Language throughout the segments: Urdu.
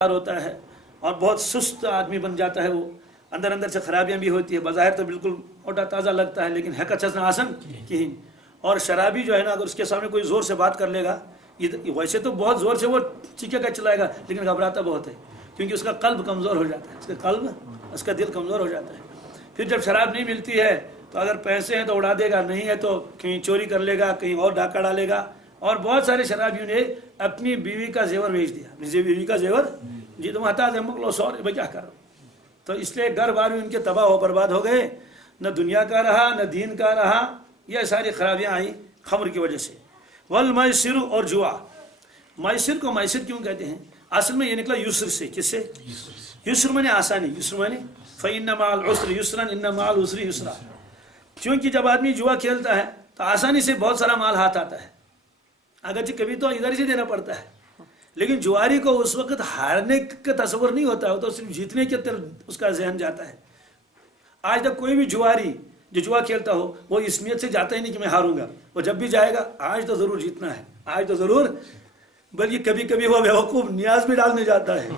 ہوتا ہے اور بہت سست آدمی بن جاتا ہے، وہ اندر اندر سے خرابیاں بھی ہوتی ہے، بظاہر تو بالکل موٹا تازہ لگتا ہے لیکن حقیقت سے آسن کہیں. اور شرابی جو ہے نا، اگر اس کے سامنے کوئی زور سے بات کر لے گا، ویسے تو بہت زور سے وہ چیخے گا چلائے گا لیکن گھبراتا بہت ہے، کیونکہ اس کا قلب کمزور ہو جاتا ہے، اس کا دل کمزور ہو جاتا ہے. پھر جب شراب نہیں ملتی ہے تو اگر پیسے ہیں تو اڑا دے گا، نہیں ہے تو کہیں چوری کر لے گا، کہیں اور ڈاکہ ڈالے گا. اور بہت سارے شرابیوں نے اپنی بیوی کا زیور بیچ دیا، اپنی بیوی کا زیور جی تم ہتا دے مکلو سوری میں کیا کرو. تو اس لیے گھر بار ان کے تباہ و برباد ہو گئے، نہ دنیا کا رہا نہ دین کا رہا. یہ ساری خرابیاں آئیں خمر کی وجہ سے. والمیسر، اور جوا. میسر کو میسر کیوں کہتے ہیں؟ اصل میں یہ نکلا یسر سے. کس سے؟ یسر میں نے آسانی، یسر میں نے فَإِنَّ مَعَ الْعُسْرِ يُسْرًا إِنَّ مَعَ الْعُسْرِ يُسْرًا. کیونکہ جب آدمی جوا کھیلتا ہے تو آسانی سے بہت سارا مال ہاتھ آتا ہے، اگرچہ کبھی تو ادھر سے دینا پڑتا ہے، لیکن جواری کو اس وقت ہارنے کا تصور نہیں ہوتا ہے، تو صرف جیتنے کی طرف اس کا ذہن جاتا ہے. آج تک کوئی بھی جواری جو جوا کھیلتا ہو وہ اس نیت سے جاتا ہی نہیں کہ میں ہاروں گا. وہ جب بھی جائے گا آج تو ضرور جیتنا ہے، آج تو ضرور. بلکہ کبھی کبھی وہ بیوقوف نیاز بھی ڈالنے جاتا ہے.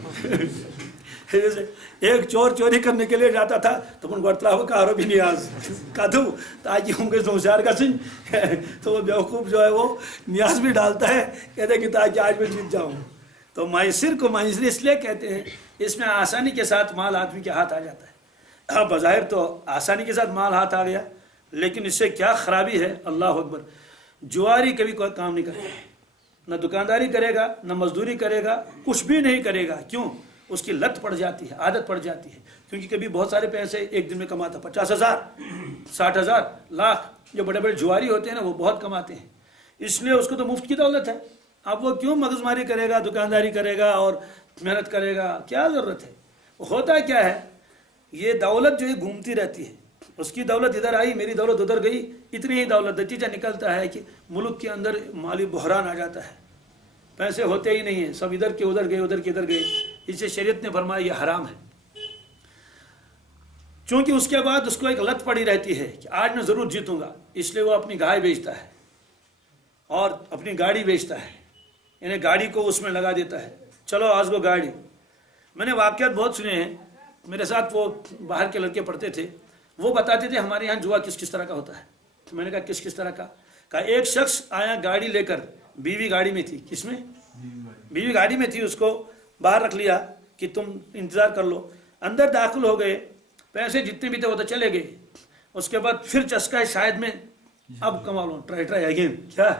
ایک چور چوری کرنے کے لیے جاتا تھا تو ان برتلا ہو کارو بھی نیاز کدو تاکہ ہوں گے ہوشیار کا سن. تو وہ بیوقوف جو ہے وہ نیاز بھی ڈالتا ہے، کہتے ہیں کہ تاکہ آج میں جیت جاؤں. تو میسر کو میسر اس لیے کہتے ہیں، اس میں آسانی کے ساتھ مال آدمی کے ہاتھ آ جاتا ہے. اب بظاہر تو آسانی کے ساتھ مال ہاتھ آ گیا، لیکن اس سے کیا خرابی ہے. اللہ اکبر. جواری کبھی کوئی کام نہیں کرتا، نہ دکانداری کرے گا نہ مزدوری کرے گا، کچھ بھی نہیں کرے گا. کیوں؟ اس کی لت پڑ جاتی ہے، عادت پڑ جاتی ہے. کیونکہ کبھی بہت سارے پیسے ایک دن میں کماتا، 50,000 60,000 لاکھ. جو بڑے بڑے جواری ہوتے ہیں نا وہ بہت کماتے ہیں، اس لیے اس کو تو مفت کی دولت ہے. اب وہ کیوں مغز ماری کرے گا، دکانداری کرے گا اور محنت کرے گا؟ کیا ضرورت ہے؟ ہوتا کیا ہے، یہ دولت جو ہے گھومتی رہتی ہے. اس کی دولت ادھر آئی، میری دولت ادھر گئی، اتنی ہی دولت. نتیجہ نکلتا ہے کہ ملک کے اندر مالی بحران آ جاتا ہے، پیسے ہوتے ہی نہیں ہیں، سب ادھر کے ادھر گئے، ادھر کے ادھر گئے. اسے شریعت نے فرمایا یہ حرام ہے. چونکہ اس کے بعد اس کو ایک لت پڑی رہتی ہے کہ آج میں ضرور جیتوں گا، اس لیے وہ اپنی گائے بیچتا ہے اور اپنی گاڑی بیچتا ہے، یعنی گاڑی کو اس میں لگا دیتا ہے. چلو آج وہ گاڑی. میں نے واقعات بہت سنے ہیں، میرے ساتھ وہ باہر کے لڑکے پڑھتے تھے، وہ بتاتے تھے ہمارے یہاں جوا کس کس طرح کا ہوتا ہے. میں نے کہا کس کس طرح کا؟ کہا ایک شخص آیا گاڑی لے کر، بیوی گاڑی میں تھی. کس میں؟ بیوی گاڑی میں تھی. اس کو باہر رکھ لیا کہ تم انتظار کر لو. اندر داخل ہو گئے، پیسے جتنے بھی تھے وہ تو چلے گئے. اس کے بعد پھر چسکا ہے شاید میں اب کما لوں، ٹرائی اگین. کیا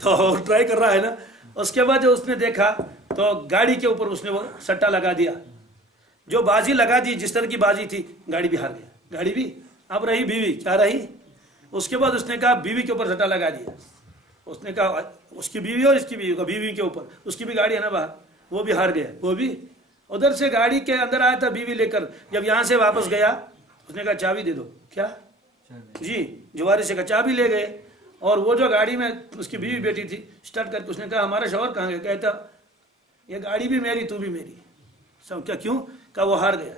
تو ٹرائی کر رہا ہے نا. اس کے بعد جو اس نے دیکھا تو گاڑی کے اوپر اس نے وہ سٹا لگا دیا. جو بازی لگا دی، جس طرح کی بازی تھی، گاڑی بھی ہار گیا. گاڑی بھی اب رہی بیوی. کیا رہی؟ اس کے بعد اس نے کہا بیوی کے اوپر سٹا لگا دیا. اس نے کہا اس کی بیوی اور اس کی بیوی کا، بیوی کے اوپر اس کی بھی گاڑی ہے نا باہر، وہ بھی ہار گیا. وہ بھی ادھر سے گاڑی کے اندر آیا تھا بیوی لے کر، جب یہاں سے واپس گیا اس نے کہا چابی دے دو. کیا؟ جی جواری سے کہا چابی لے گئے. اور وہ جو گاڑی میں اس کی بیوی بیٹھی تھی، اسٹارٹ کر کے اس نے کہا ہمارا شوہر کہاں گیا؟ کہتا یہ گاڑی بھی میری تو بھی میری. سب کیا کیوں؟ کہا وہ ہار گیا.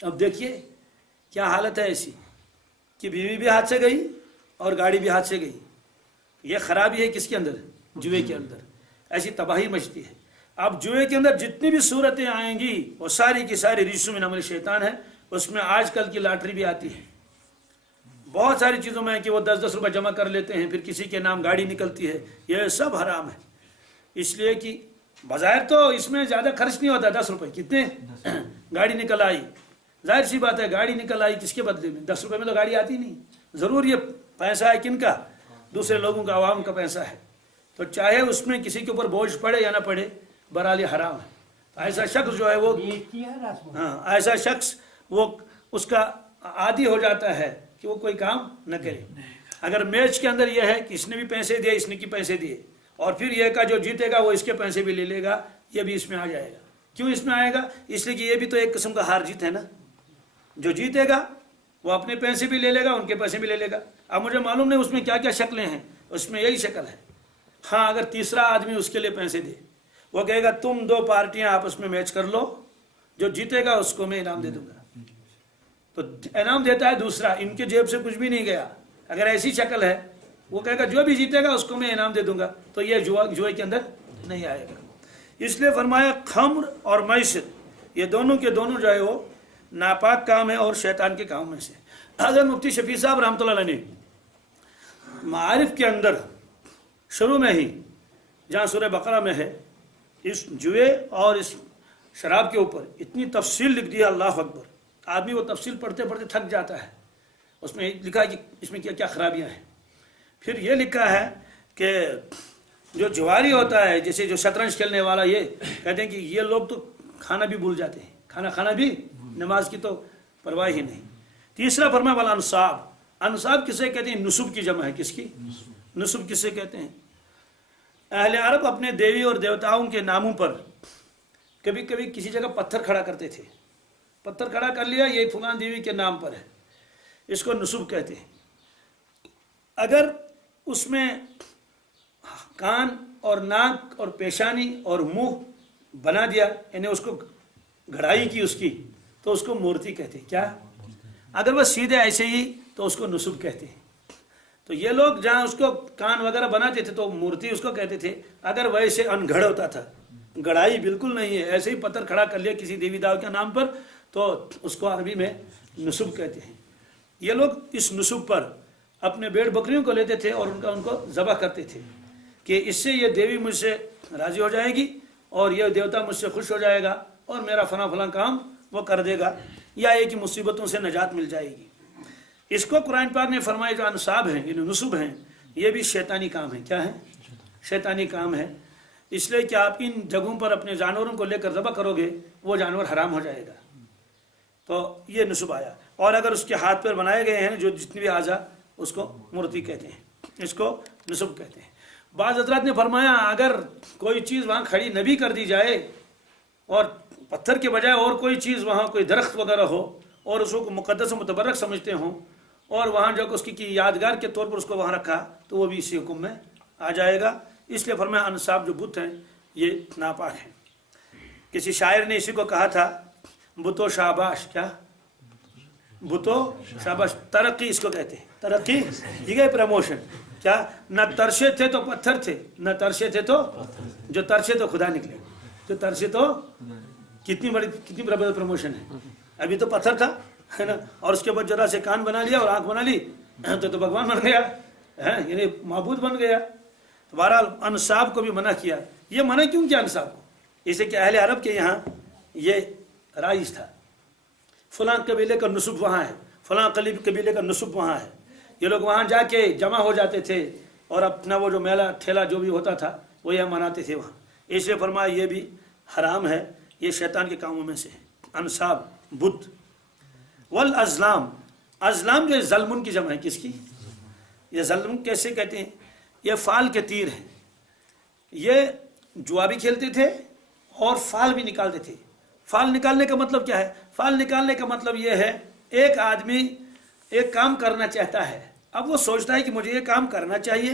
اب دیکھیے کیا حالت ہے ایسی کہ بیوی بھی ہاتھ سے گئی اور گاڑی بھی ہاتھ سے گئی. یہ خرابی ہے کس کے اندر؟ جوئے کے اندر. ایسی تباہی مچتی ہے. اب جوئے کے اندر جتنی بھی صورتیں آئیں گی وہ ساری کی ساری ریسو من عمل شیطان ہے. اس میں آج کل کی لاٹری بھی آتی ہے. بہت ساری چیزوں میں ہے کہ وہ 10-10 روپے جمع کر لیتے ہیں، پھر کسی کے نام گاڑی نکلتی ہے. یہ سب حرام ہے. اس لیے کہ بظاہر تو اس میں زیادہ خرچ نہیں ہوتا. 10 روپے کتنے؟ گاڑی نکل آئی. ظاہر سی بات ہے گاڑی نکل آئی کس کے بدلے میں؟ 10 روپے میں تو گاڑی آتی نہیں. ضرور یہ پیسہ ہے کن کا؟ دوسرے لوگوں کا، عوام کا پیسہ ہے. تو چاہے اس میں کسی کے اوپر بوجھ پڑے یا نہ پڑے، بہرحال یہ حرام ہے. ایسا شخص جو ہے وہ ایسا شخص وہ اس کا عادی ہو جاتا ہے کہ وہ کوئی کام نہ کرے. اگر میچ کے اندر یہ ہے کہ اس نے بھی پیسے دیے، اس نے کی پیسے دیے، اور پھر یہ کا جو جیتے گا وہ اس کے پیسے بھی لے لے گا، یہ بھی اس میں آ جائے گا. کیوں اس میں آئے گا؟ اس لیے کہ یہ بھی تو ایک قسم کا ہار جیت ہے نا. جو جیتے گا وہ اپنے پیسے بھی لے لے گا، ان کے پیسے بھی لے لے گا. اب مجھے معلوم نہیں اس میں کیا کیا شکلیں ہیں، اس میں یہی شکل ہے. ہاں اگر تیسرا آدمی اس کے لیے پیسے دے، وہ کہے گا تم 2 پارٹیاں آپس میں میچ کر لو، جو جیتے گا اس کو میں انعام دے دوں گا. تو انعام دیتا ہے دوسرا، ان کے جیب سے کچھ بھی نہیں گیا. اگر ایسی شکل ہے وہ کہے گا جو بھی جیتے گا اس کو میں انعام دے دوں گا، تو یہ جوئے کے اندر نہیں آئے گا. اس لیے فرمایا خمر اور معیشت یہ دونوں کے دونوں جو ہے وہ ناپاک کام ہے اور شیطان کے کام میں سے. حضرت مفتی شفیع صاحب رحمۃ اللہ علیہ نے معارف کے اندر شروع میں ہی جہاں سورہ بقرہ میں ہے اس جوئے اور اس شراب کے اوپر اتنی تفصیل لکھ دیا، اللہ اکبر. آدمی وہ تفصیل پڑھتے پڑھتے تھک جاتا ہے. اس میں لکھا کہ اس میں کیا کیا خرابیاں ہیں. پھر یہ لکھا ہے کہ جو جواری ہوتا ہے، جیسے جو شطرنج کھیلنے والا، یہ کہتے ہیں کہ یہ لوگ تو کھانا بھی بھول جاتے ہیں، کھانا بھی، نماز کی تو پرواہ ہی نہیں. تیسرا فرمایا والا انصاب. انصاب کسے کہتے ہیں؟ نصب کی جمع ہے. کس کی؟ نصب کسے کہتے ہیں؟ اہل عرب اپنے دیوی اور دیوتاؤں کے ناموں پر کبھی کبھی کسی جگہ پتھر کھڑا کرتے تھے. پتھر کھڑا کر لیا، یہ فلان دیوی کے نام پر ہے، اس کو نصب کہتے ہیں. اگر اس میں کان اور ناک اور پیشانی اور منہ بنا دیا، یعنی اس کو گھڑائی کی اس کی، تو اس کو مورتی کہتے ہیں. کیا؟ اگر وہ سیدھے ایسے ہی تو اس کو نصب کہتے ہیں. تو یہ لوگ جہاں اس کو کان وغیرہ بناتے تھے تو مورتی اس کو کہتے تھے. اگر ویسے انگھڑ ہوتا تھا، گڑائی بالکل نہیں ہے، ایسے ہی پتھر کھڑا کر لیا کسی دیوی داو کے نام پر، تو اس کو عربی میں نصب کہتے ہیں. یہ لوگ اس نصب پر اپنے بھیڑ بکریوں کو لیتے تھے اور ان کو ذبح کرتے تھے کہ اس سے یہ دیوی مجھ سے راضی ہو جائے گی اور یہ دیوتا مجھ سے خوش ہو جائے گا اور میرا فلاں کام وہ کر دے گا، یا ایک مصیبتوں سے نجات مل جائے گی. اس کو قرآن پاک نے فرمایا جو انصاب ہیں، یعنی نصب ہیں، یہ بھی شیطانی کام ہے. کیا ہے؟ شیطانی کام ہے. اس لیے کہ آپ ان جگہوں پر اپنے جانوروں کو لے کر ذبح کرو گے، وہ جانور حرام ہو جائے گا. تو یہ نصب آیا. اور اگر اس کے ہاتھ پیر بنائے گئے ہیں جو جتنی بھی اعضاء، اس کو مورتی کہتے ہیں، اس کو نصب کہتے ہیں. بعض حضرات نے فرمایا اگر کوئی چیز وہاں کھڑی نہ بھی کر دی جائے اور پتھر کے بجائے اور کوئی چیز وہاں کوئی درخت وغیرہ ہو اور اس کو مقدس و متبرک سمجھتے ہوں اور وہاں جو اس کی یادگار کے طور پر اس کو وہاں رکھا، تو وہ بھی اسی حکم میں آ جائے گا. اس لیے فرمایا انصاب جو بت ہیں یہ ناپاک ہیں. کسی شاعر نے اسی کو کہا تھا بتو شاباش. کیا؟ بتو شاباش. ترقی اس کو کہتے ہیں. ترقی یہ گئے پروموشن. کیا؟ نہ ترشے تھے تو پتھر تھے، نہ ترشے تھے تو جو ترشے تو خدا نکلے، جو ترشے تو کتنی بڑی پروموشن ہے. ابھی تو پتھر تھا ہے نا، اور اس کے بعد ذرا سے کان بنا لیا اور آنکھ بنا لی تو بھگوان بن گیا، یعنی معبود بن گیا. بہرحال انصاب کو بھی منع کیا. یہ منع کیوں کیا انصاب کو؟ اسے کہ اہل عرب کے یہاں یہ رائج تھا. فلاں قبیلے کا نصب وہاں ہے، فلاں قبیلے کا نصب وہاں ہے. یہ لوگ وہاں جا کے جمع ہو جاتے تھے اور اپنا وہ جو میلہ ٹھیلا جو بھی ہوتا تھا وہ یہاں مناتے تھے وہاں. اس لیے فرمایا یہ بھی حرام ہے، یہ شیطان کے کاموں میں سے ہے. انصاب بت. والازلام. ازلام جو ظلمن کی جمع ہے. کس کی؟ یہ ظلم کیسے کہتے ہیں؟ یہ فال کے تیر ہیں. یہ جوا بھی کھیلتے تھے اور فال بھی نکالتے تھے. فال نکالنے کا مطلب کیا ہے؟ فال نکالنے کا مطلب یہ ہے ایک آدمی ایک کام کرنا چاہتا ہے، اب وہ سوچتا ہے کہ مجھے یہ کام کرنا چاہیے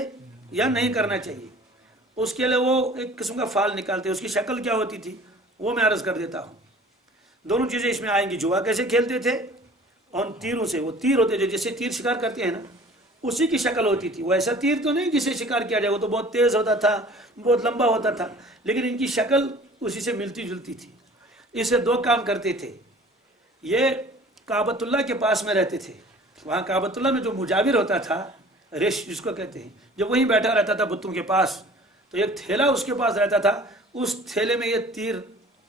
یا نہیں کرنا چاہیے. اس کے لیے وہ ایک قسم کا فال نکالتے. اس کی شکل کیا ہوتی تھی وہ میں عرض کر دیتا ہوں. دونوں چیزیں اس میں آئیں گی. جوا کیسے کھیلتے تھے اور تیروں سے. وہ تیر ہوتے تھے جیسے تیر شکار کرتے ہیں نا، اسی کی شکل ہوتی تھی. وہ ایسا تیر تو نہیں جسے شکار کیا جائے، وہ تو بہت تیز ہوتا تھا، بہت لمبا ہوتا تھا، لیکن ان کی شکل اسی سے ملتی جلتی تھی. اسے دو کام کرتے تھے. یہ کعبۃ اللہ کے پاس میں رہتے تھے. وہاں کعبۃ اللہ میں جو مجاور ہوتا تھا، ریش جس کو کہتے ہیں، جب وہیں بیٹھا رہتا تھا بتوں کے پاس، تو ایک تھیلا اس کے پاس رہتا تھا. اس تھیلے میں یہ تیر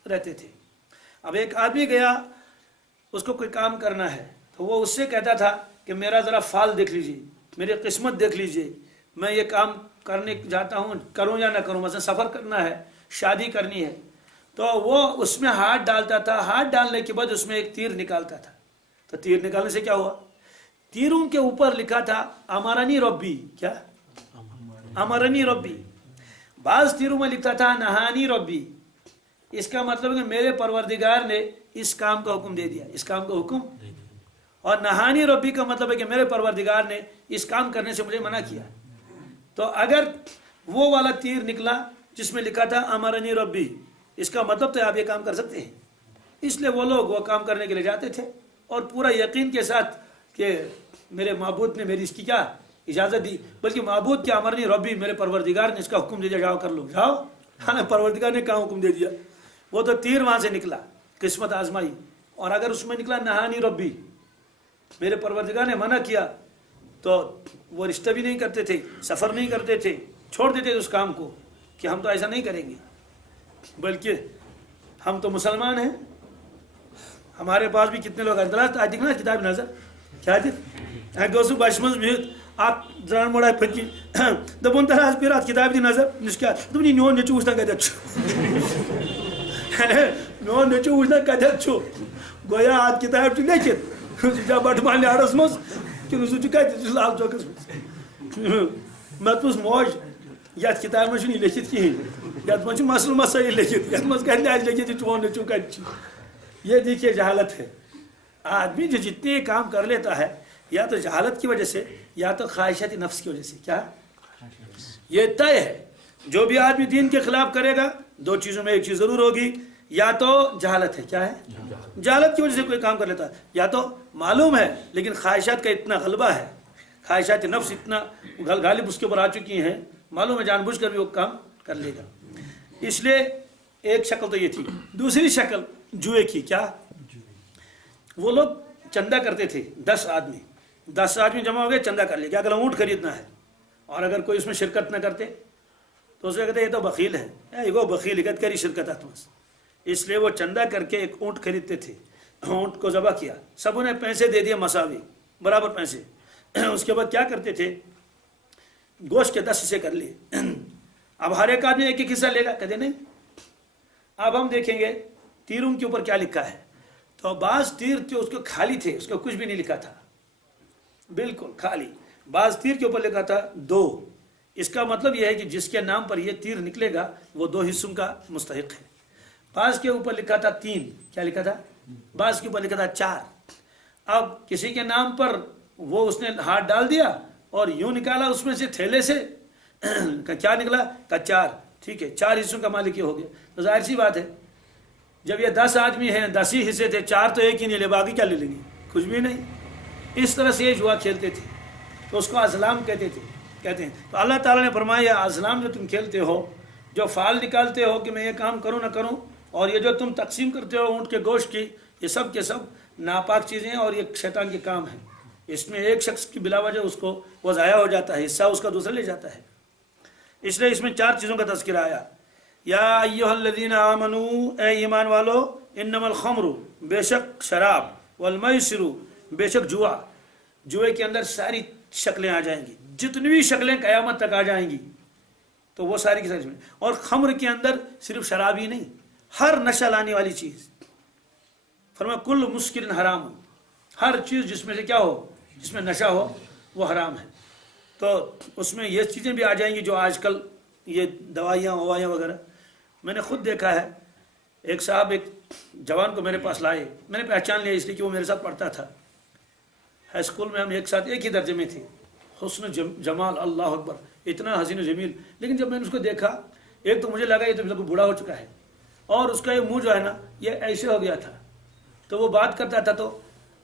رہتے تھے. اب ایک آدمی گیا، اس کو کوئی کام کرنا ہے، تو وہ اس سے کہتا تھا کہ میرا ذرا فال دیکھ لیجیے، میری قسمت دیکھ لیجیے، میں یہ کام کرنے جاتا ہوں، کروں یا نہ کروں. مثلا سفر کرنا ہے، شادی کرنی ہے، تو وہ اس میں ہاتھ ڈالتا تھا. ہاتھ ڈالنے کے بعد اس میں ایک تیر نکالتا تھا. تو تیر نکالنے سے کیا ہوا؟ تیروں کے اوپر لکھا تھا امرنی ربی. کیا؟ امرنی ربی. بعض تیروں میں لکھتا تھا نہانی ربی. اس کا مطلب ہے کہ میرے پروردگار نے اس کام کا حکم دے دیا، اس کام کا حکم. اور نہانی ربی کا مطلب ہے کہ میرے پروردگار نے اس کام کرنے سے مجھے منع کیا. تو اگر وہ والا تیر نکلا جس میں لکھا تھا امرنی ربی، اس کا مطلب تو آپ یہ کام کر سکتے ہیں. اس لیے وہ لوگ وہ کام کرنے کے لیے جاتے تھے اور پورا یقین کے ساتھ کہ میرے معبود نے میری اس کی کیا اجازت دی، بلکہ معبود کیا، امرنی ربی، میرے پروردگار نے اس کا حکم دے دیا، جاؤ کر لو، جاؤ ہاں پروردگار نے کہاں حکم دے دیا؟ وہ تو تیر وہاں سے نکلا، قسمت آزمائی، اور اگر اس میں نکلا نہانی ربی، میرے پروردگار نے منع کیا، تو وہ رشتہ بھی نہیں کرتے تھے، سفر نہیں کرتے تھے، چھوڑ دیتے تھے اس کام کو کہ ہم تو ایسا نہیں کریں گے، بلکہ ہم تو مسلمان ہیں. ہمارے پاس بھی کتنے لوگ آج کتاب نظر کیا گوسو بشمز بہت آپ زران موڑا پھکی دپون تر آج پھر کتاب دی نظر نشکیا دپنی میون نیچو وچھنا کتیت میون نیچو وچھنا کتیت چھو گویا آج کتاب چھ لیکھت سہ بٹ مالنہِ اڑس مز کن سہ کتہ لال چوکس مز مت پوچھ موج یتھ کتاب مز یہ لیکھت کہین یتھ مز مسل مسائل لیکھت یتھ مز کتہ آج لیکھت چون نیچو کت. یہ دیکھیے جہالت ہے. آدمی جو جتنے کام کر لیتا ہے یا تو جہالت کی وجہ سے یا تو خواہشات نفس کی وجہ سے. کیا یہ طے ہے جو بھی آدمی دین کے خلاف کرے گا دو چیزوں میں ایک چیز ضرور ہوگی، یا تو جہالت ہے. کیا ہے؟ جہالت کی وجہ سے کوئی کام کر لیتا ہے، یا تو معلوم ہے لیکن خواہشات کا اتنا غلبہ ہے، خواہشات نفس اتنا غالب اس کے اوپر آ چکی ہیں، معلوم ہے جان بوجھ کر بھی وہ کام کر لے گا. اس لیے ایک شکل تو یہ تھی. دوسری شکل جوئے کی. کیا؟ وہ لوگ چندہ کرتے تھے، 10 آدمی جمع ہو گئے، چندہ کر لیا، کیا کہ اونٹ خریدنا ہے، اور اگر کوئی اس میں شرکت نہ کرتے تو اسے کہتے یہ تو بخیل ہے، وہ بخیل اکت کری شرکت آتمس. اس لیے وہ چندہ کر کے ایک اونٹ خریدتے تھے، اونٹ کو ذبح کیا، سب نے پیسے دے دیے مساوی برابر پیسے. اس کے بعد کیا کرتے تھے؟ گوشت کے 10 حصے کر لیے. اب ہر ایک آدمی ایک حصہ لے گا، کہتے نہیں. اب ہم دیکھیں گے تیروں کے اوپر کیا لکھا ہے. تو بعض تیر جو اس کو خالی تھے، اس کو کچھ بھی نہیں لکھا تھا، بالکل خالی. بعض تیر کے اوپر لکھا تھا 2. اس کا مطلب یہ ہے کہ جس کے نام پر یہ تیر نکلے گا وہ 2 حصوں کا مستحق ہے. بعض کے اوپر لکھا تھا 3. کیا لکھا تھا؟ بعض کے اوپر لکھا تھا 4. اب کسی کے نام پر وہ اس نے ہاتھ ڈال دیا اور یوں نکالا اس میں سے تھیلے سے کیا نکلا؟ کا 4. ٹھیک ہے، 4 حصوں کا مالک یہ ہو گیا. تو ظاہر سی بات ہے جب یہ 10 آدمی ہیں، 10 ہی حصے تھے، 4 تو ایک ہی نہیں لے، باقی کیا لے لیں گے؟ کچھ بھی نہیں. اس طرح سے یہ جوا کھیلتے تھے، تو اس کو ازلام کہتے ہیں. تو اللہ تعالیٰ نے فرمایا ازلام جو تم کھیلتے ہو، جو فال نکالتے ہو کہ میں یہ کام کروں نہ کروں، اور یہ جو تم تقسیم کرتے ہو اونٹ کے گوشت کی، یہ سب کے سب ناپاک چیزیں ہیں اور یہ شیطان کے کام ہیں. اس میں ایک شخص کی بلا وجہ اس کو وہ ضائع ہو جاتا ہے، حصہ اس کا دوسرا لے جاتا ہے. اس لیے اس میں 4 چیزوں کا تذکرہ آیا. یا ایھا الذین آمنوا، اے ایمان والو، انما الخمر، بے شک شراب، والمیسر، بے شک جوا. جوئے کے اندر ساری شکلیں آ جائیں گی، جتنی بھی شکلیں قیامت تک آ جائیں گی تو وہ ساری کی ساری. اور خمر کے اندر صرف شراب ہی نہیں، ہر نشہ لانے والی چیز. فرمایا کل مسکر حرام، ہر چیز جس میں سے کیا ہو، جس میں نشہ ہو وہ حرام ہے. تو اس میں یہ چیزیں بھی آ جائیں گی جو آج کل یہ دوائیاں وغیرہ. میں نے خود دیکھا ہے، ایک صاحب ایک جوان کو میرے پاس لائے، میں نے پہچان لیا اس لیے کہ وہ میرے ساتھ پڑھتا تھا. ہائی اسکول میں ہم ایک ساتھ ایک ہی درجے میں تھے. حسن جمال، اللہ اکبر، اتنا حسین و جمیل. لیکن جب میں نے اس کو دیکھا، ایک تو مجھے لگا یہ تو بالکل بوڑھا ہو چکا ہے، اور اس کا یہ منہ جو ہے نا یہ ایسے ہو گیا تھا. تو وہ بات کرتا تھا تو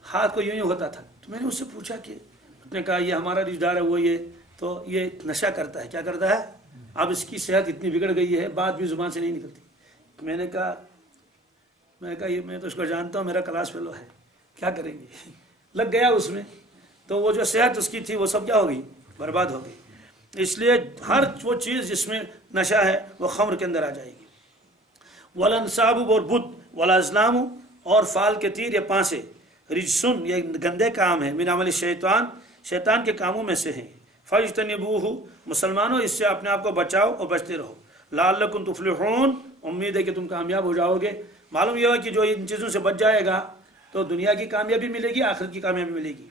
ہاتھ کو یوں ہی ہوتا تھا. تو میں نے اس سے پوچھا کہ اس نے کہا یہ ہمارا رشتہ دار ہے، وہ یہ تو یہ نشہ کرتا ہے. کیا کرتا ہے؟ اب اس کی صحت اتنی بگڑ گئی ہے، بات بھی زبان سے نہیں نکلتی. میں نے کہا یہ میں تو اس کو جانتا ہوں، میرا کلاس فیلو ہے، کیا کریں گے؟ لگ گیا اس میں. تو وہ جو صحت اس کی تھی وہ سب کیا ہو گئی؟ برباد ہو گئی. اس لیے ہر وہ چیز جس میں نشہ ہے وہ خمر کے اندر آ جائے گی. والانصاب، اور بت، والازلام، اور فال کے تیر یا پانسے، رجسن، یہ گندے کام ہیں، من عمل شیطان، شیطان کے کاموں میں سے ہیں. فاجتنبوہ، مسلمانوں اس سے اپنے آپ کو بچاؤ اور بچتے رہو. لعلکم تفلحون، امید ہے کہ تم کامیاب ہو جاؤ گے. معلوم یہ ہے کہ جو ان چیزوں سے بچ جائے گا تو دنیا کی کامیابی ملے گی، آخرت کی کامیابی ملے گی.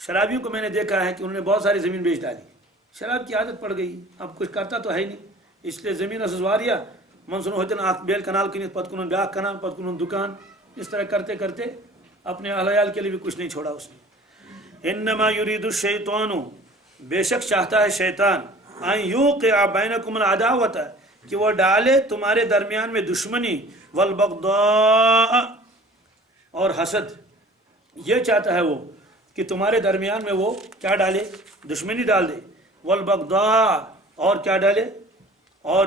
شرابیوں کو میں نے دیکھا ہے کہ انہوں نے بہت ساری زمین بیچ ڈالی، شراب کی عادت پڑ گئی، اب کچھ کرتا تو ہے ہی نہیں. اس لیے زمین سزواریا منسون ہوتے نا بیل کنال کی پت کنون بیاہ کنال، پت کنون دکان، اس طرح کرتے کرتے اپنے اہل عیال کے لیے بھی کچھ نہیں چھوڑا اس نے. انما یرید الشیطان، بے شک چاہتا ہے شیطان، ان یوقع بینکم العداوۃ، کہ وہ ڈالے تمہارے درمیان میں دشمنی، والبغضاء، اور حسد. یہ چاہتا ہے وہ کہ تمہارے درمیان میں وہ کیا ڈالے؟ دشمنی ڈال دے. والبغضاء، اور کیا ڈالے؟ اور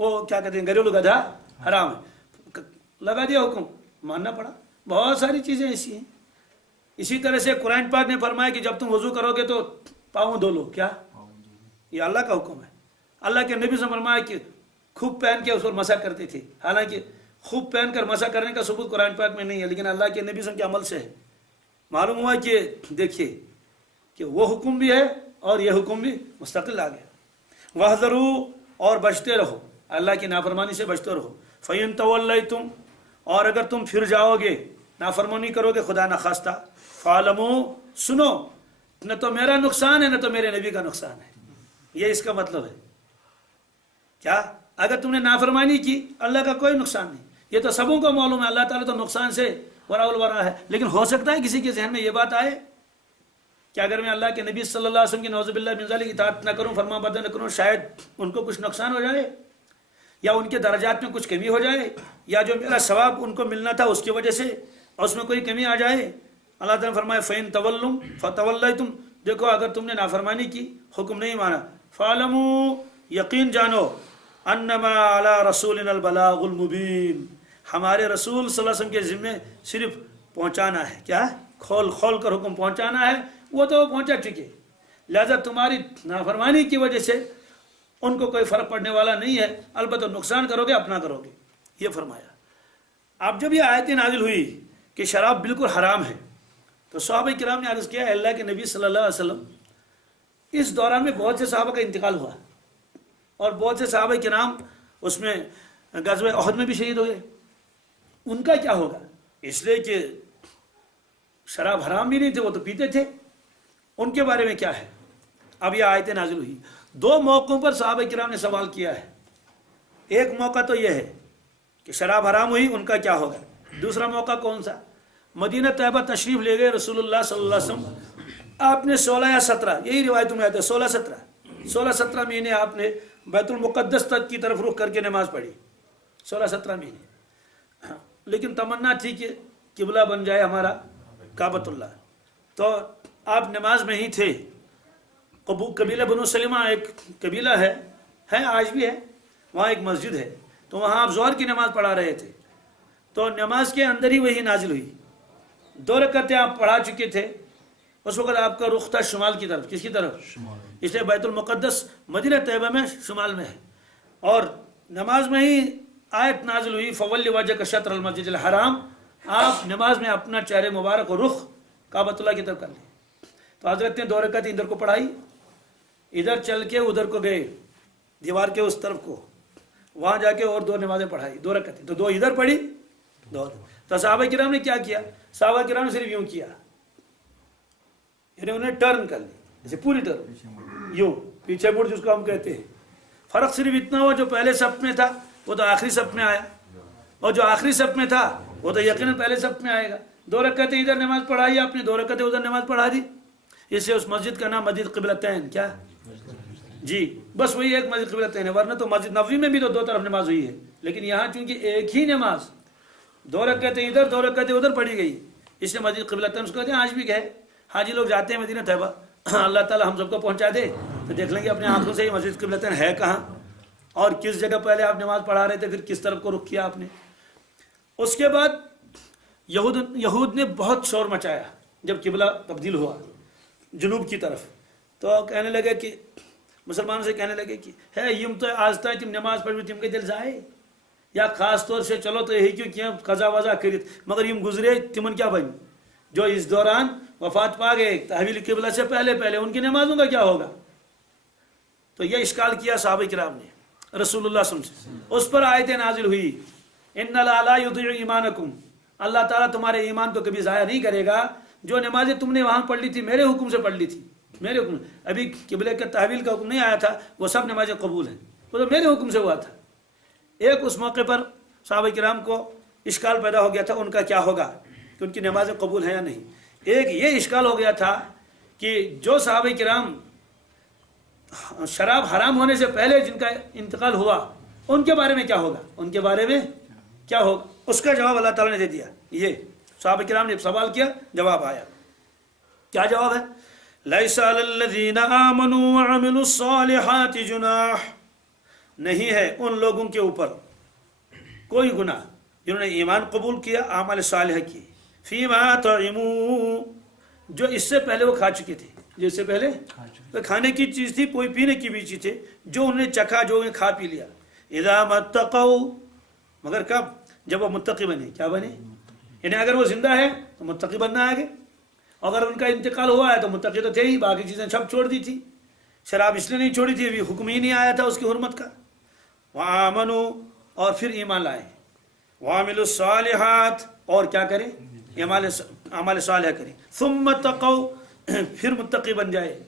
وہ کیا کہتے ہیں گھریلو گدھا حرام ہے، لگا دیا حکم، ماننا پڑا. بہت ساری چیزیں ایسی ہیں. اسی طرح سے قرآن پاک نے فرمایا کہ جب تم وضو کرو گے تو پاؤں دھو لو. کیا؟ یہ اللہ کا حکم ہے. اللہ کے نبی سے فرمایا کہ خوب پہن کے اس پر مسح کرتے تھے. حالانکہ خوب پہن کر مسح کرنے کا ثبوت قرآن پاک میں نہیں ہے، لیکن اللہ کے نبی کے عمل سے ہے. معلوم ہوا کہ دیکھیے کہ وہ حکم بھی ہے اور یہ حکم بھی مستقل آ گیا. وَاحْذَرُوا، اور بچتے رہو، اللہ کی نافرمانی سے بچتے رہو. فَإِن تَوَلَّيْتُمْ، اور اگر تم پھر جاؤ گے، نافرمانی کرو گے خدا نخواستہ، فَعْلَمُوا، سنو، نہ تو میرا نقصان ہے نہ تو میرے نبی کا نقصان ہے. یہ اس کا مطلب ہے. کیا؟ اگر تم نے نافرمانی کی اللہ کا کوئی نقصان نہیں. یہ تو سبوں کو معلوم ہے، اللہ تعالیٰ تو نقصان سے ورا الورا ہے. لیکن ہو سکتا ہے کسی کے ذہن میں یہ بات آئے کہ اگر میں اللہ کے نبی صلی اللہ علیہ وسلم کی نعوذ باللہ من ذالک اطاعت نہ کروں، فرما برداری نہ کروں، شاید ان کو کچھ نقصان ہو جائے، یا ان کے درجات میں کچھ کمی ہو جائے، یا جو میرا ثواب ان کو ملنا تھا اس کی وجہ سے اس میں کوئی کمی آ جائے. اللہ تعالیٰ نے فرمایا فَإِن تَوَلُّمْ فَتَوَلَّيْتُمْ، دیکھو اگر تم نے نافرمانی کی، حکم نہیں مانا، فَعْلَمُوا، یقین جانو، انما علی رسولنا البلاغ المبین، ہمارے رسول صلی اللہ علیہ وسلم کے ذمے صرف پہنچانا ہے. کیا؟ کھول کھول کر حکم پہنچانا ہے. وہ تو پہنچا چکے، لہذا تمہاری نافرمانی کی وجہ سے ان کو کوئی فرق پڑنے والا نہیں ہے، البتہ نقصان کرو گے اپنا کرو گے. یہ فرمایا. اب جب یہ آیتیں نازل ہوئی کہ شراب بالکل حرام ہے تو صحابہ کرام نے عرض کیا اللہ کے نبی صلی اللہ علیہ وسلم، اس دوران میں بہت سے صحابہ کا انتقال ہوا اور بہت سے صحابہ کرام اس میں غزوہ احد میں بھی شہید ہو گئے. ان کا کیا ہوگا؟ اس لیے کہ شراب حرام بھی نہیں تھے، وہ تو پیتے تھے. ان کے بارے میں کیا ہے؟ اب یہ آیتیں نازل ہوئی. دو موقعوں پر صحابہ کرام نے سوال کیا ہے. ایک موقع تو یہ ہے کہ شراب حرام ہوئی، ان کا کیا ہوگا. دوسرا موقع کون سا؟ مدینہ طیبہ تشریف لے گئے رسول اللہ صلی اللہ علیہ وسلم. آپ نے 16 یا 17، یہی روایتوں میں آتا ہے 16-17 مہینے آپ نے بیت المقدس تک کی طرف رخ کر کے نماز پڑھی. 16-17 مہینے. لیکن تمنا تھی کہ قبلہ بن جائے ہمارا کعبۃ اللہ. تو آپ نماز میں ہی تھے. قبیلہ بنو سلمہ ایک قبیلہ ہے آج بھی ہے، وہاں ایک مسجد ہے، تو وہاں آپ ظہر کی نماز پڑھا رہے تھے. تو نماز کے اندر ہی وہی نازل ہوئی. 2 رکعتیں آپ پڑھا چکے تھے. اس وقت آپ کا رخ تھا شمال کی طرف. کس کی طرف؟ اس لیے بیت المقدس مدینہ طیبہ میں شمال میں ہے. اور نماز میں ہی آیت نازل ہوئی فَوَلِّ وَجْهَكَ شَطْرَ الْمَسْجِدِ الْحَرَامِ. آپ نماز میں اپنا چہرے مبارک اور رخ کعبۃ اللہ کی طرف کر لیں. تو حضرت نے 2 رکعتیں ادھر کو پڑھائی، ادھر چل کے ادھر کو گئے دیوار کے اس طرف کو، وہاں جا کے اور 2 نمازیں پڑھائی 2 رکعتیں. تو 2 ادھر پڑھی 2. تو صحابہ کرام نے کیا کیا؟ صحابہ کرام نے صرف یوں کیا، یعنی انہیں ٹرن کر لی، جیسے پوری طرح یوں پیچھے مڑ جس کو ہم کہتے ہیں. فرق صرف اتنا ہوا جو پہلے صف میں تھا وہ تو آخری صف میں آیا، اور جو آخری صف میں تھا وہ تو یقیناً پہلے صف میں آئے گا. 2 رکعتیں ادھر نماز پڑھائی آپ نے، 2 رکعتیں ادھر نماز پڑھا دی. اس سے اس مسجد کا نام مسجد قبلتین. کیا؟ جی بس وہی ایک مسجد قبلتین ہے. ورنہ تو مسجد نبوی میں بھی تو 2 طرف نماز ہوئی ہے، لیکن یہاں چونکہ ایک ہی نماز 2 رکعتیں ادھر 2 رکعتیں ادھر پڑھی گئی، اس لیے مسجد قبلتین اس کو کہتے ہیں. آج بھی گئے حاجی لوگ جاتے ہیں مدینہ طیبہ، اللہ تعالی ہم سب کو پہنچا دے تو دیکھ لیں گے اپنے آنکھوں سے یہ مسجد قبلتین ہے کہاں اور کس جگہ پہلے آپ نماز پڑھا رہے تھے، پھر کس طرف کو رخ کیا آپ نے. اس کے بعد یہود نے بہت شور مچایا جب قبلہ تبدیل ہوا جنوب کی طرف. تو کہنے لگے کہ مسلمانوں سے کہنے لگے کہ ہے یم تو آج تک تم نماز پڑھ تم کے دل جائے یا خاص طور سے چلو تو یہی کیوں کیا قضا وضا کرت مگر یم گزرے تمن کیا بن جو اس دوران وفات پا گئے تحویل قبلہ سے پہلے ان کی نمازوں کا کیا ہوگا. تو یہ اشکال کیا صحابہ کرام نے رسول اللہ صلی اللہ علیہ وسلم سے. اس پر آیتیں نازل ہوئی ان اللہ لا یضیع ایمانکم، اللہ تعالیٰ تمہارے ایمان کو کبھی ضائع نہیں کرے گا. جو نمازیں تم نے وہاں پڑھ لی تھی میرے حکم سے پڑھ لی تھی، میرے حکم، ابھی قبلے کے تحویل کا حکم نہیں آیا تھا، وہ سب نمازیں قبول ہیں، وہ تو میرے حکم سے ہوا تھا. ایک اس موقع پر صحابہ کرام کو اشکال پیدا ہو گیا تھا ان کا کیا ہوگا کہ ان کی نمازیں قبول ہیں یا نہیں. ایک یہ اشکال ہو گیا تھا کہ جو صحابہ کرام شراب حرام ہونے سے پہلے جن کا انتقال ہوا ان کے بارے میں کیا ہوگا، ان کے بارے میں کیا ہوگا. اس کا جواب اللہ تعالیٰ نے دے دیا. یہ صحابہ کرام نے سوال کیا، جواب آیا. کیا جواب ہے؟ لیس علی الذین آمنوا وعملوا الصالحات جناح، نہیں ہے ان لوگوں کے اوپر کوئی گناہ جنہوں نے ایمان قبول کیا، اعمال صالحہ کیے، فیما طعموا، جو اس سے پہلے وہ کھا چکے تھے، جس سے پہلے وہ کھانے کی چیز تھی، کوئی پینے کی بھی چیز تھی، جو انہوں نے چکھا، جو انہیں کھا پی لیا، اذا متقوا، مگر کب؟ جب وہ متقی بنے. کیا بنے؟ یعنی اگر وہ زندہ ہے تو متقی بننا آگے، اگر ان کا انتقال ہوا ہے تو متقی تو تھے ہی، باقی چیزیں سب چھوڑ دی تھی. شراب اس لیے نہیں چھوڑی تھی، ابھی حکم ہی نہیں آیا تھا اس کی حرمت کا. وآمنوا، اور پھر ایمان لائے، وعملوا الصالحات، اور کیا کریں؟ اعمال صالحہ کریں. ثم اتقوا، پھر متقی بن جائے،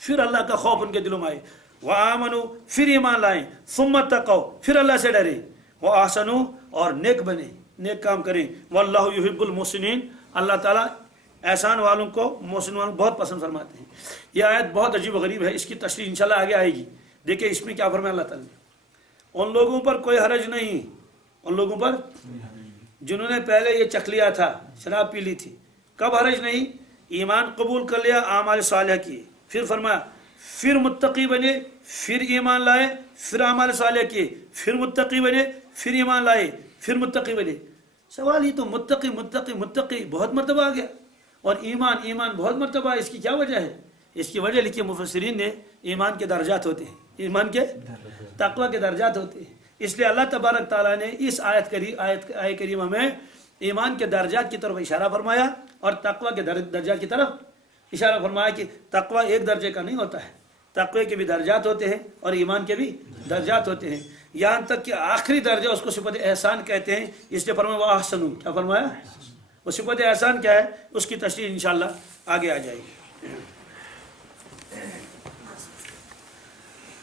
پھر اللہ کا خوف ان کے دلوں میں آئے. وآمنوا، پھر ایمان لائیں. ثم اتقوا، پھر اللہ سے ڈرے. واحسنوا، اور نیک بنے، نیک کام کریں. واللہ یحب المحسنین، اللہ تعالیٰ احسان والوں کو، محسن والوں کو بہت پسند فرماتے ہیں. یہ آیت بہت عجیب و غریب ہے، اس کی تشریح انشاءاللہ آگے آئے گی. دیکھیں اس میں کیا فرمایا اللہ تعالیٰ نے، ان لوگوں پر کوئی حرج نہیں، ان لوگوں پر جنہوں نے پہلے یہ چکھ لیا تھا، شراب پی لی تھی. کب حرج نہیں؟ ایمان قبول کر لیا، اعمال صالحہ کیے، پھر فرمایا پھر متقی بنے، پھر ایمان لائے، پھر اعمال صالحہ کیے، پھر متقی بنے، پھر ایمان لائے، پھر متقی بنے. سوال یہ تو متقی متقی متقی بہت مرتبہ آ گیا، اور ایمان ایمان بہت مرتبہ. اس کی کیا وجہ ہے؟ اس کی وجہ لکھی مفسرین نے، ایمان کے درجات ہوتے ہیں، ایمان کے تقوی کے درجات ہوتے ہیں. اس لیے اللہ تبارک تعالیٰ نے اس آیت کریمہ میں ایمان کے درجات کی طرف اشارہ فرمایا، اور تقوی کے درجات کی طرف اشارہ فرمایا کہ تقوی ایک درجے کا نہیں ہوتا ہے، تقوی کے بھی درجات ہوتے ہیں اور ایمان کے بھی درجات ہوتے ہیں. یہاں تک کہ آخری درجہ اس کو صفت احسان کہتے ہیں. اس لیے فرمایا واحسنوا، کیا فرمایا؟ وہ صفت احسان کیا ہے؟ اس کی تشریح انشاءاللہ آگے آ جائے گی.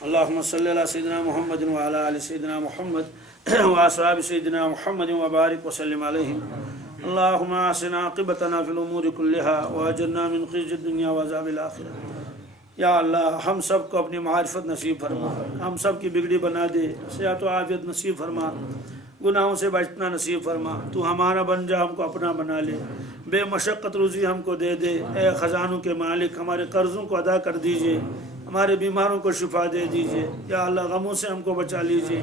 اللہم صلی علی سیدنا محمد وعلی آل سیدنا محمد واصحاب سیدنا محمد وبارک وسلم علیہم. اللہم احسن عاقبتنا فی الامور کلها واجرنا من خزي الدنیا وعذاب الآخرہ. یا اللہ ہم سب کو اپنی معرفت نصیب فرما، ہم سب کی بگڑی بنا دے، صحت و عافیت نصیب فرما، گناہوں سے بچنا نصیب فرما. تو ہمارا بن جا، ہم کو اپنا بنا لے، بے مشقت روزی ہم کو دے دے. اے خزانوں کے مالک، ہمارے قرضوں کو ادا کر دیجئے، ہمارے بیماروں کو شفا دے دیجئے. یا اللہ غموں سے ہم کو بچا لیجئے،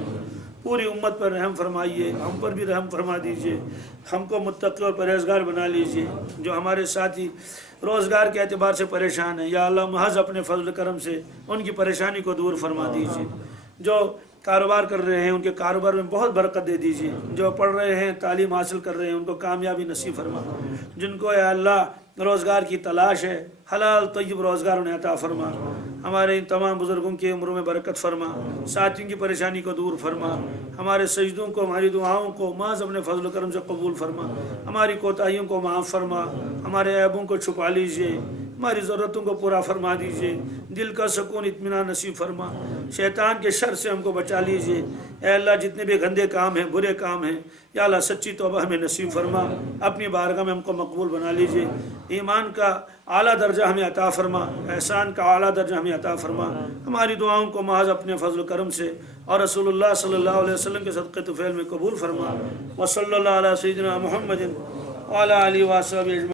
پوری امت پر رحم فرمائیے، ہم پر بھی رحم فرما دیجئے. ہم کو متقی اور پرہیزگار بنا لیجئے. جو ہمارے ساتھی روزگار کے اعتبار سے پریشان ہیں، یا اللہ محض اپنے فضل کرم سے ان کی پریشانی کو دور فرما دیجئے. جو کاروبار کر رہے ہیں ان کے کاروبار میں بہت برکت دے دیجئے. جو پڑھ رہے ہیں، تعلیم حاصل کر رہے ہیں، ان کو کامیابی نصیب فرما. جن کو یا اللہ روزگار کی تلاش ہے، حلال طیب روزگار انہیں عطا فرما. ہمارے ان تمام بزرگوں کی عمروں میں برکت فرما، ساتھیوں کی پریشانی کو دور فرما. ہمارے سجدوں کو، ہماری دعاؤں کو محض اپنے فضل و کرم سے قبول فرما. ہماری کوتاہیوں کو معاف فرما، ہمارے عیبوں کو چھپا لیجئے، ہماری ضرورتوں کو پورا فرما دیجئے. دل کا سکون اطمینان نصیب فرما. شیطان کے شر سے ہم کو بچا لیجئے. اے اللہ جتنے بھی گندے کام ہیں، برے کام ہیں، یا اللہ سچی توبہ ہمیں نصیب فرما. اپنی بارگاہ میں ہم کو مقبول بنا لیجئے. ایمان کا اعلیٰ درجہ ہمیں عطا فرما، احسان کا اعلیٰ درجہ ہمیں عطا فرما. ہماری دعاؤں کو محض اپنے فضل و کرم سے اور رسول اللہ صلی اللہ علیہ وسلم کے صدقے طفیل میں قبول فرما. وصلی اللہ علیہ سیدنا محمد وعلی آلہ وصحبہ اجمعین.